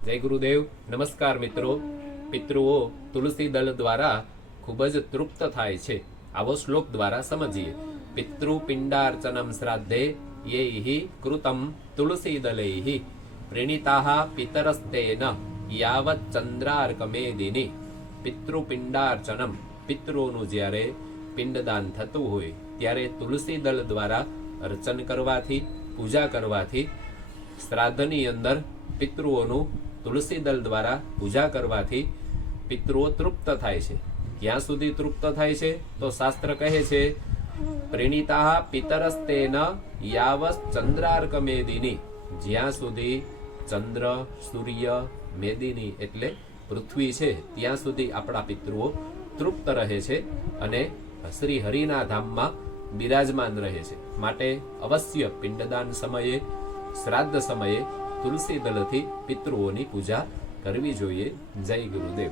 જય ગુરુદેવ. નમસ્કાર મિત્રો. પિતૃઓ તુલસી દળ દ્વારા ખૂબ જ તૃપ્ત થાય છે. આવો શ્લોક દ્વારા સમજીએ. પિતૃપિંડાર્ચનમ શ્રાદ્ધે યૈહિ કૃતમ તુલસી દલૈહિ પ્રેણિતાઃ પિતરસ્તેન યાવત ચંદ્રાર્કમેદિની. પિતૃપિંડાર્ચનમ, પિતૃઓનું જ્યારે પિંડદાન થતું હોય ત્યારે તુલસી દળ દ્વારા અર્ચન કરવાથી, પૂજા કરવાથી, શ્રાદ્ધની અંદર પિતૃઓનું તુલસી દળ દ્વારા પૂજા કરવાથી પિતૃઓ તૃપ્ત થાય છે. ક્યાં સુધી તૃપ્ત થાય છે? તો શાસ્ત્ર કહે છે પ્રેણિતાઃ પિતરસ્તેન યાવત ચંદ્રાર્કમેદિની. જ્યાં સુધી ચંદ્ર, સૂર્ય, મેદિની એટલે પૃથ્વી છે ત્યાં સુધી આપણા પિતૃઓ તૃપ્ત રહે છે અને શ્રી હરિના ધામમાં બિરાજમાન રહે છે. માટે અવશ્ય પિંડદાન સમયે, શ્રાદ્ધ સમયે તુલસી દળથી પિતૃઓની પૂજા કરવી જોઈએ. જય ગુરુદેવ.